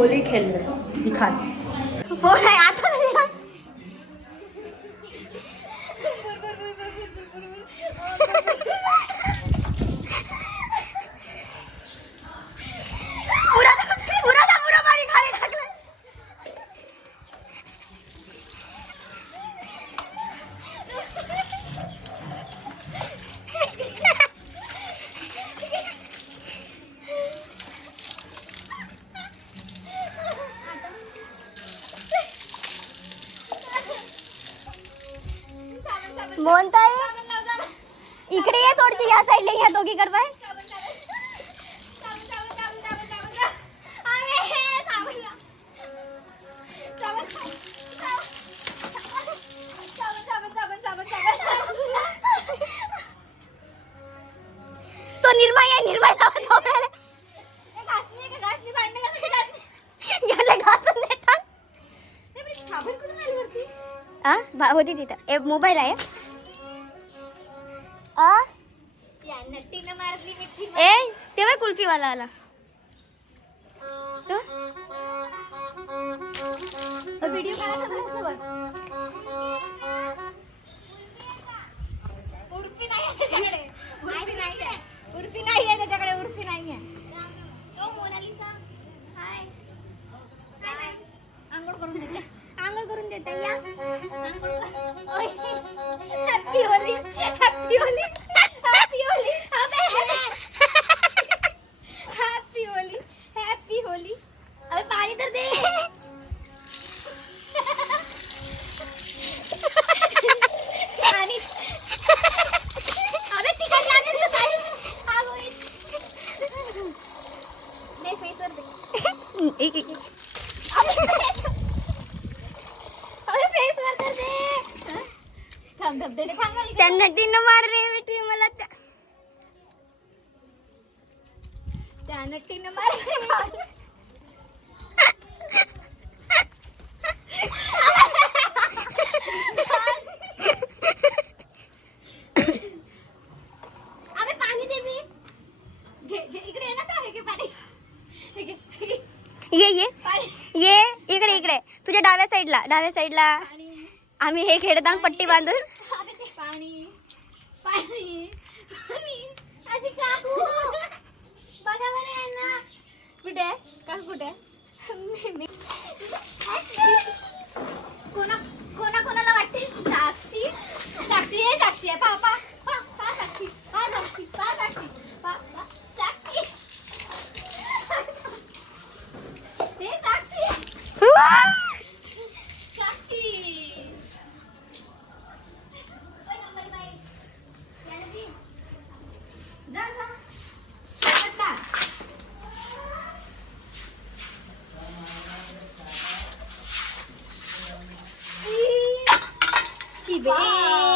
Holy खेल रहे दिखाते वो नाही आता नाही का? पुरा पाणी खाली टाकलं. बोलताय इकडे ये थोडीशी या साईडला या दोघीकडे बाय. तो निर्मय आहे निर्मय होती तिथं मोबाईल आहे. ए तेव्हा कुल्फीवाला आला. व्हिडिओ उर्फी नाही त्याच्याकडे. उर्फी नाहीये त्याच्याकडे. उर्फी नाहीये. आंघोळ करून देते. आंघोळ करून देता या. Happy Holy. Happy Holy. Happy Holy. Happy Holy. Happy Holy. अबे पाणी तर दे. पाणी. अबे तिखट लागेल तर काय? आग होईल. दे फेसवर दे. एक त्यांना टीन मारले बेटी. मला त्या नट्टीनं मारले. अबे पाणी दे. मी इकडे ये ना. काय घे पाणी. ये इकडे तुझ्या डाव्या साईडला आम्ही हे खेळताना पट्टी बांधून. पाणी आजी काकू बघा बरं यांना. कुठे कुठे कोणाला वाटते साक्षी आहे. पापा साक्षी साक्षी साक्षी साक्षी ते साक्षी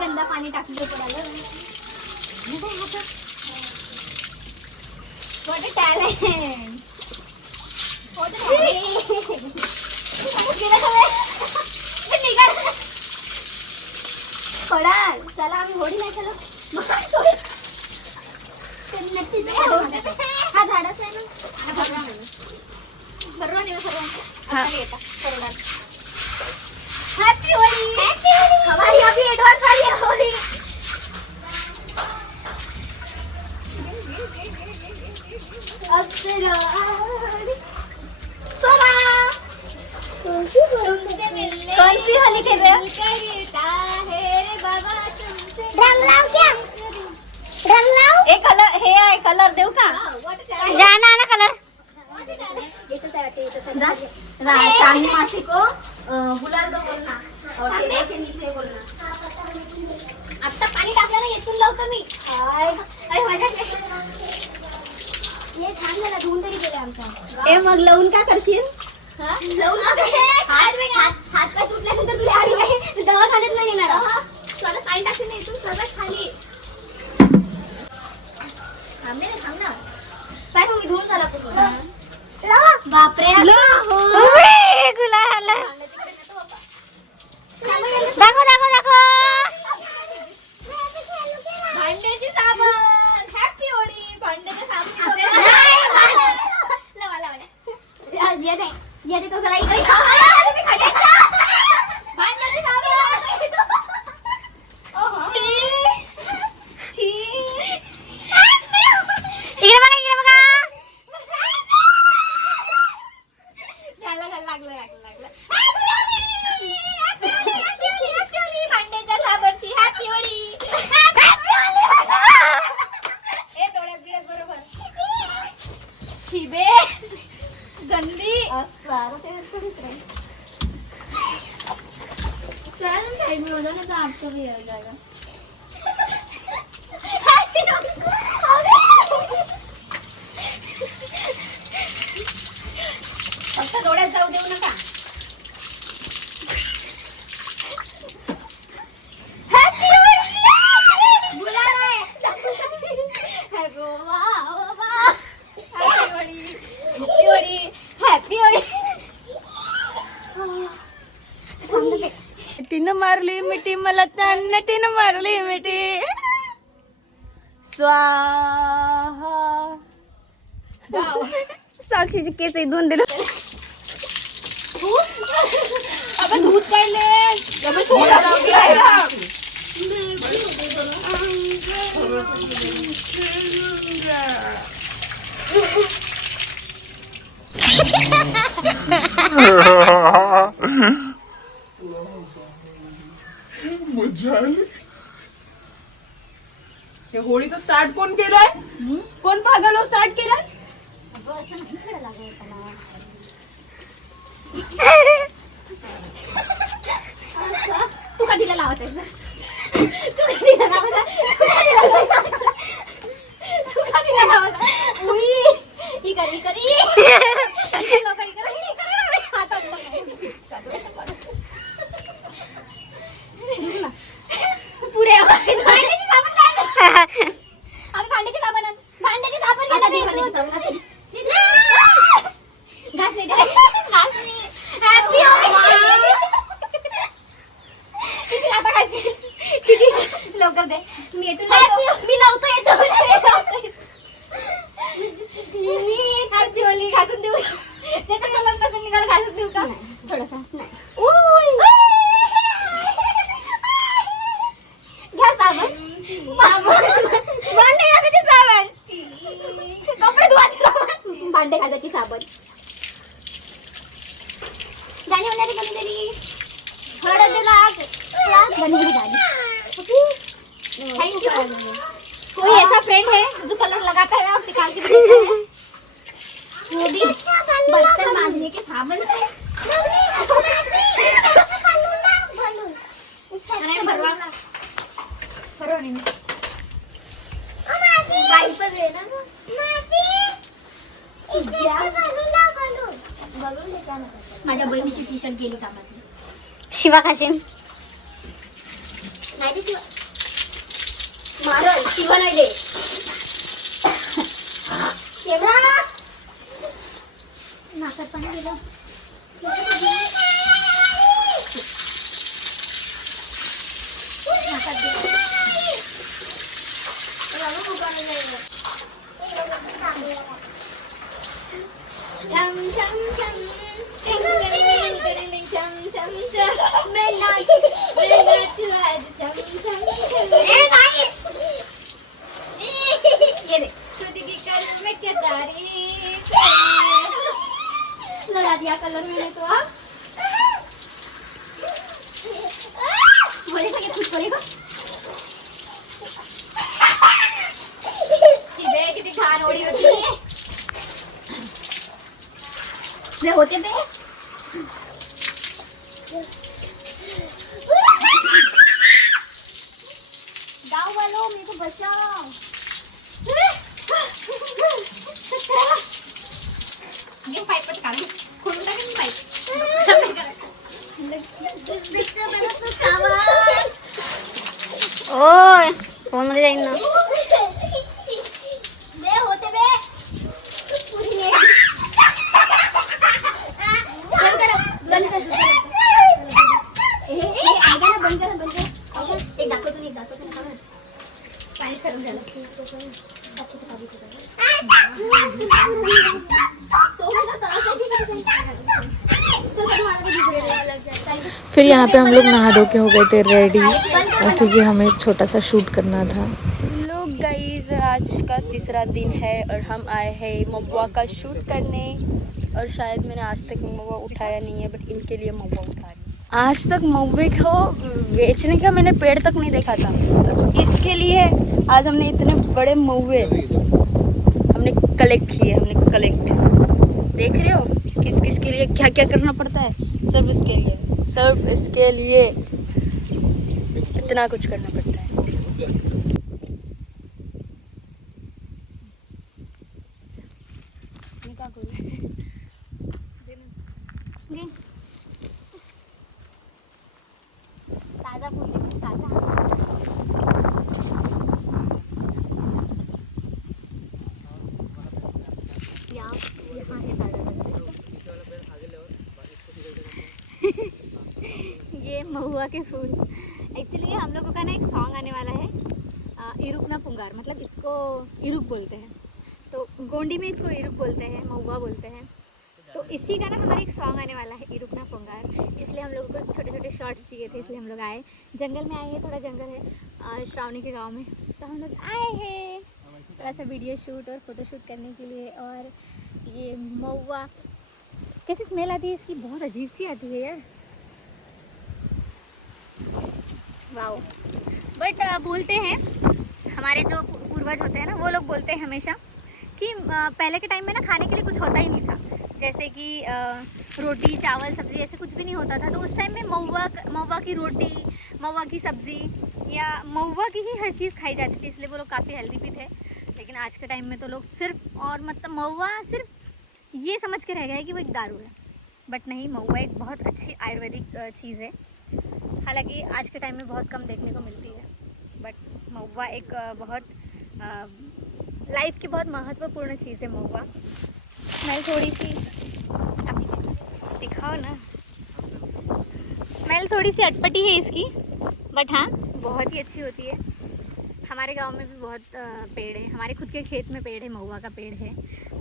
गंदा पाणी टाकलं पडायला. What a talent. पडाल. चला आम्ही होडी नाही चलो. हा झाडच आहे ना. Happy Holy. हमारी अभी एडवांस वाली है होली. कौन सी होली खेल रहे हो? एक कलर हे आहे. कलर देऊ का? जाना ना कलर. चांदी मासी को गुलाल दो बोलना और तेरे के नीचे बोलना. आता पाणी टाकलं ना येथून लावतो मी. हे छान झालं. धुवून तरी गेले आमचा. ए मग लावून काय करशील? लावून हात पाय तुटल्यानंतर तुला आली काय दवाखान्यात नाही येणार. स्वतः पाणी टाकून येथून सर्वात खाली थांबे ना. काय तुम्ही धुवून झाला पूर्ण. बापरे गुलाल. दाखव भांड्याची साबण. हॅपी होळी. भांड्याच्या साबण. घेते तो चला इकडे तुम्ही खड्ड्यात भांड्याची साबण इकडे बघा लागलं भांड्याच्या साबणची हॅपी होळी डोळ्यात बिळ्यात बरोबर शिबे गंदी साइड में हो जाना तो आपको भी हो जाएगा फक्त डोळ्यात जाऊ देऊ नका नटीनं मारली मिठी मला नटीनं मारली मिठी स्वाहा साक्षीचे केस धुवून दिलं अबे दूध पाहिले मजा आली हे होळी तर स्टार्ट कोण केलाय कोण पागल स्टार्ट केलाय तू कधीला लावत आहे तू कधीला लावत उई ही करी पुरे भांड्याची साबण घास नाही हॅपी किती आता खायची किती लवकर दे मी येतो मी नव्हतो येतो हॅपी होली घासून देऊ त्याचा कलर कसं निघाला घासून देऊ का थोडासा घ्या साबण भांडे घासायची साबण कपडे धुवायची साबण भांडे घासायची साबण गाणी होणारी कोणीतरी हळद लाग बनवली गाड़ी थैंक यू कोई ऐसा फ्रेंड है जो कलर लगाता है और निकाल के देता है वो भी बर्तन मांजने के साबुन से अरे भरवाना भरो नहीं पाइप दे ना माझ्या बहिणीची टी शर्ट गेली कामातली शिवा खाशीन नाही शिवा मारल शिवा नाही दे केवढा नाकात पाणी गेलं नाकात गेलं छम छम छम छम छम छम छम मैं नाचू आज छम छम ए नहीं ये देख खुद की कलर में क्या तारीफ लगा दिया कलर मैंने तो अब बोलेगा कि खुश बोलेगा सीधे कितनी खान ओढ़ी होती है मैं होते पे गाँव वालों मेरे को बचाओ ये पाइप पर काट खोलूं ना कि पाइप ओय फोन मध्ये जाईन ना दे होते बे बंद कर एक दाखवतो पाणी करून झालं फिर यहाँ पे हम लोग नहा धो के हो गए थे रेडी, क्योंकि हमें एक छोटा सा शूट करना था। लोग गाइस, आज का तीसरा दिन है और हम आए हैं महुआ का शूट करने। और शायद मैंने आज तक महुआ उठाया नहीं है, बट इनके लिए महुआ उठा रही हूँ। आज तक महुए को बेचने का मैंने पेड़ तक नहीं देखा था, इसके लिए आज हमने इतने बड़े महुए हमने कलेक्ट किए। हमने कलेक्ट, देख रहे हो किस किस के लिए क्या क्या करना पड़ता है। सिर्फ इसके लिए इतना कुछ करना पड़ता है। ताजा फूल देखो, ताजा। यहाँ है ये महुआ के फूल। एक्चुअली हम लोगों का ना एक सॉन्ग आने वाला है, इरुक ना पुंगार, मतलब इसको इरुक बोलते हैं, तो गोंडी में इसको इरुक बोलते हैं, महुआ बोलते हैं। तो इसी का ना हमारा एक सॉन्ग आने वाला है, इरुक ना पुंगार। इसलिए हम लोगों को छोटे छोटे शॉर्ट्स चाहिए थे, इसलिए हम लोग आए। जंगल में आए हैं, थोड़ा जंगल है श्रावणी के गाँव में, तो हम लोग आए हैं थोड़ा सा वीडियो शूट और फोटो शूट करने के लिए। और ये महुआ कैसी स्मेल आती है इसकी, बहुत अजीब सी आती है यार, वाओ। बट बोलते हैं हमारे जो पूर्वज होते हैं ना, वो लोग बोलते हैं हमेशा कि पहले के टाइम में ना खाने के लिए कुछ होता ही नहीं था, जैसे कि रोटी चावल सब्ज़ी ऐसे कुछ भी नहीं होता था। तो उस टाइम में महुआ की रोटी, महुआ की सब्ज़ी या महुआ की ही हर चीज़ खाई जाती थी, इसलिए वो लोग काफ़ी हेल्दी भी थे। लेकिन आज के टाइम में तो लोग सिर्फ और मतलब महुआ सिर्फ ये समझ के रह गए कि वो एक दारू है, बट नहीं, महुआ एक बहुत अच्छी आयुर्वेदिक चीज़ है। हालांकि आज के टाइम में बहुत कम देखने को मिलती है, बट महुआ एक बहुत लाइफ की बहुत महत्वपूर्ण चीज़ है महुआ। स्मेल थोड़ी सी दिखाओ ना, स्मेल थोड़ी सी अटपटी है इसकी, बट हाँ बहुत ही अच्छी होती है। हमारे गांव में भी बहुत पेड़ है, हमारे खुद के खेत में पेड़ है, महुआ का पेड़ है।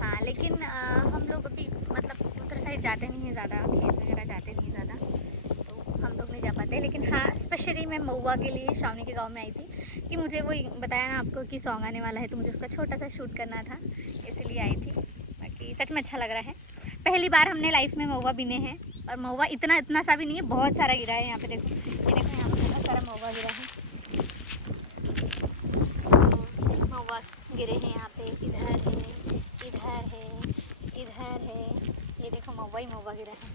हाँ, लेकिन हम लोग अभी मतलब उधर साइड जाते नहीं हैं ज़्यादा, खेत वगैरह जाते नहीं हैं ज़्यादा, तो हम लोग नहीं जा पाते। लेकिन हाँ, स्पेशली मैं महुआ के लिए श्रावणी के गांव में आई थी कि मुझे वो बताया ना आपको कि सॉन्ग आने वाला है, तो मुझे उसका छोटा सा शूट करना था, इसीलिए आई थी। बाकी सच में अच्छा लग रहा है, पहली बार हमने लाइफ में महुआ बीने हैं। और महुआ इतना सा भी नहीं है, बहुत सारा गिरा है यहाँ पे, देखो ये देखो, यहाँ पे बहुत सारा महुआ गिरा है। तो महुआ गिरे हैं यहाँ पे, इधर है, इधर है, इधर है, ये देखो महुआ ही महुआ गिरा है।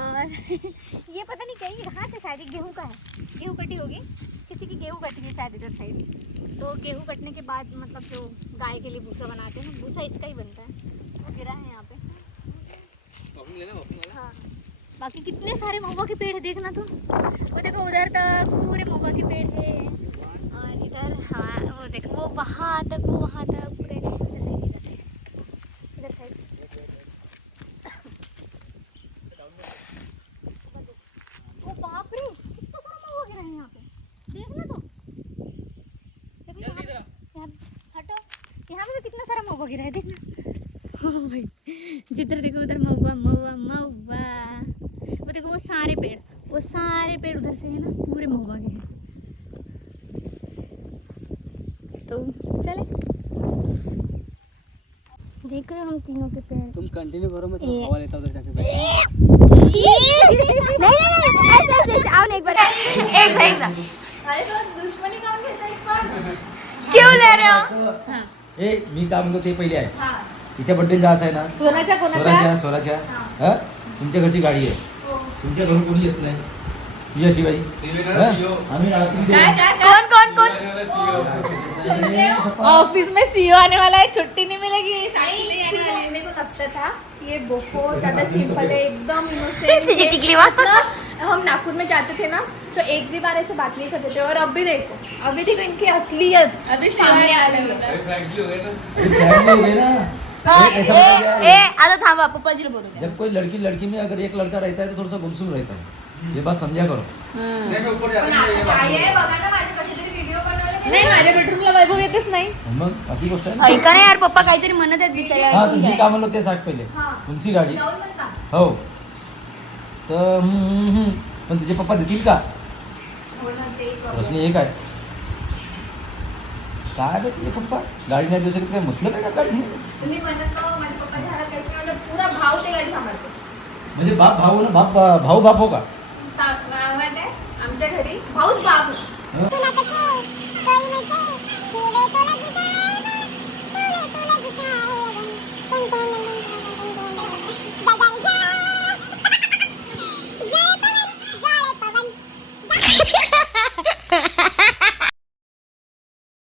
और ये पता नहीं कहीं कहाँ से, शायद गेहूँ का है, गेहूँ कटी होगी, किसी की गेहूँ कटी है शायद इधर साइड। तो गेहूँ कटने के बाद मतलब जो गाय के लिए भूसा बनाते हैं, भूसा इसका ही बनता है, वो गिरा है यहाँ पे। हाँ, बाकी कितने सारे महुआ के पेड़ है, देखना तो, वो देखो उधर तक पूरे महुआ के पेड़ है। और इधर हाँ, वो देखो वो वहाँ तक, वो वहाँ तक पूरे इधर साइड, इधर साइड। वो बाप रे, कितना सारा महुआ गिरा है यहाँ पे, देखना तो, यहाँ हटो, यहाँ पे कितना सारा महुआ गिरा है, देखना। ओ भाई, जिधर देखो उधर महुआ महुआ महुआ। वो देखो वो सारे पेड़ उधर से है ना, पूरे महुआ के हैं। तो चले, देख रहे हो हम तीनों के पेड़। तुम कंटिन्यू करो, मैं थोड़ा हवा लेता उधर जाके बैठ। नहीं, आओ ना एक बार, एक बार। दुश्मनी कौन घेता इस पर? क्यों ले रहे हो? ए मी काय म्हणतो ते पहिले आहे, तिच्या बर्थडे जायचं आहे ना, स्वराच्या हा, तुमच्या घरची गाडी आहे, तुमच्या घरून कोणी येत नाही तुझ्याशिवाय, आम्ही ऑफिस में सीईओ आने वाला है, छुट्टी नहीं मिलेगी। मेरे को लगता था ये बहुत ज़्यादा सिंपल है, एकदम इनोसेंट। हम नागपुर में जाते थे ना, तो एक भी बार ऐसे बात नहीं करते थे, और अभी देखो इनकी असलियत अभी सामने आ रही है। आता थांबा, पप्पा जी बोलूंगा। जब कोई लड़की में अगर एक लड़का रहता है तो थोड़ा सा गुमसुम रहता है, ये बात समझा करो। नाही, माझ्या बेडरूमला वैभव येतच नाही. मग अशी गोष्ट आहे ना. ऐका ना यार, पप्पा काहीतरी म्हणत आहेत बिचारे, हा ऐकून तुमची घ्या. काय म्हणलं ते सांग पहिले. हा. तुमची गाडी जाऊन म्हणता. हो तर पण तुझे पप्पा देतील का? हो ना, ते प्रश्न एक आहे. काय बे तुझे पप्पा गाडी नाही देऊ शकत, काय मतलब आहे का गाडी? तुम्ही म्हणत हो माझे पप्पा घरात काहीच नाही, माझा पुरा भाव ते गाडी सांभाळतो. म्हणजे बाप भाऊ ना, भाऊ बाप हो का? माहित आहे आमच्या घरी भाऊच बाप हो. हं?